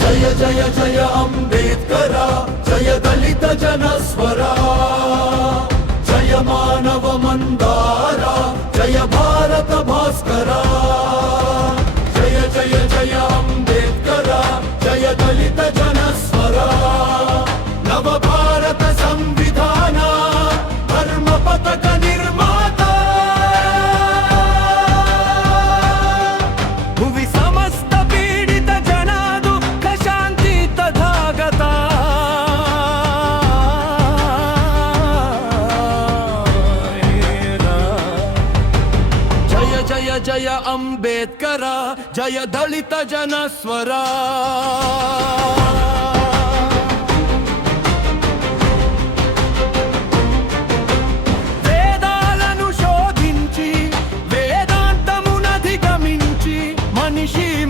जय जय जय अंबेडकर जय दलित जनस्वरा जय मानव मंदारा जय भारत भास्करा जय जय जय अंबेडकर जय दलित जनस्वरा नव भारत संविधान धर्म पथक निर्माता भुवि समस्त पीडित जना दुःख शांति तथागता जय जय जय अंबेडकर जय दलित जनस्वरा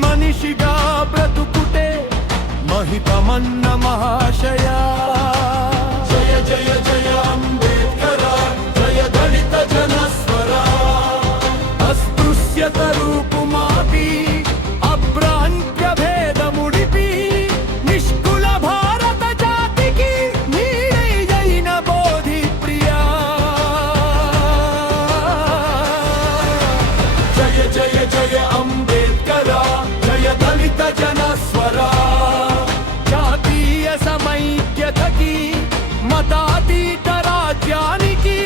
మనిషిగా బ్రతుకుటే మహితమన్న మహాశయ जय जय जय अंबेडकर जय दलित जनस्वरा అస్పృశ్యత రూపుమాపి అభ్రాంత్య భేదముడిపి నిష్కుల భారత జాతికి నీడైన బోధి ప్రియా जय जय जय अंबेडकर जय दलित जनस्वरा జాతీయ సమైక్యతకి మతాతీత రాజ్యానికి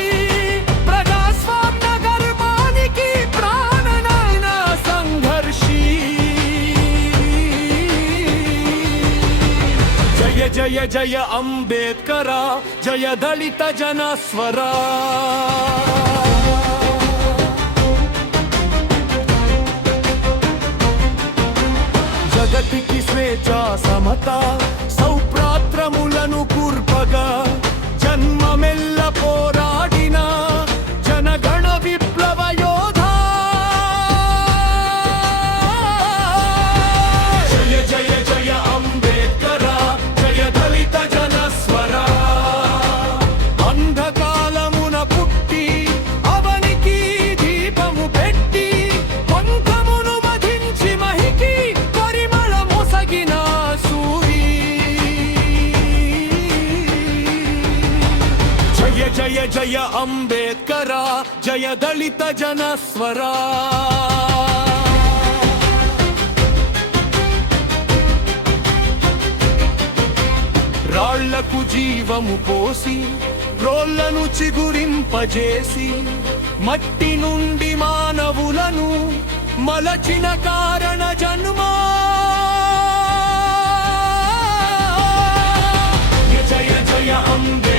ప్రజాస్వామ్య గర్వానికి ప్రాణనైన సంఘర్షి జయ జయ జయ అంబేద్కర జయ దళిత జనస్వరా జగతికి స్వేచ్ఛ సమత సౌప్రాత్రములను కూర్పగా జన్మమెల్ల పోరాడిన జనగణ విప్లవ యోధా जय जय जय अंबेडकर जय दलित जनस्वरा అంధకాలమున పుట్టి అవనికి దీపము పెట్టి పంకమును మధించి మహికి పరిమళ మొసగిన సూరి జయ జయ జయ అంబేద్కర జయ దళిత జనస్వరా రాళ్లకు జీవము పోసి రోళ్లను చిగురింపజేసి మట్టి నుండి మానవులను మలచిన కారణ జన్మా जय जय अंबेडकर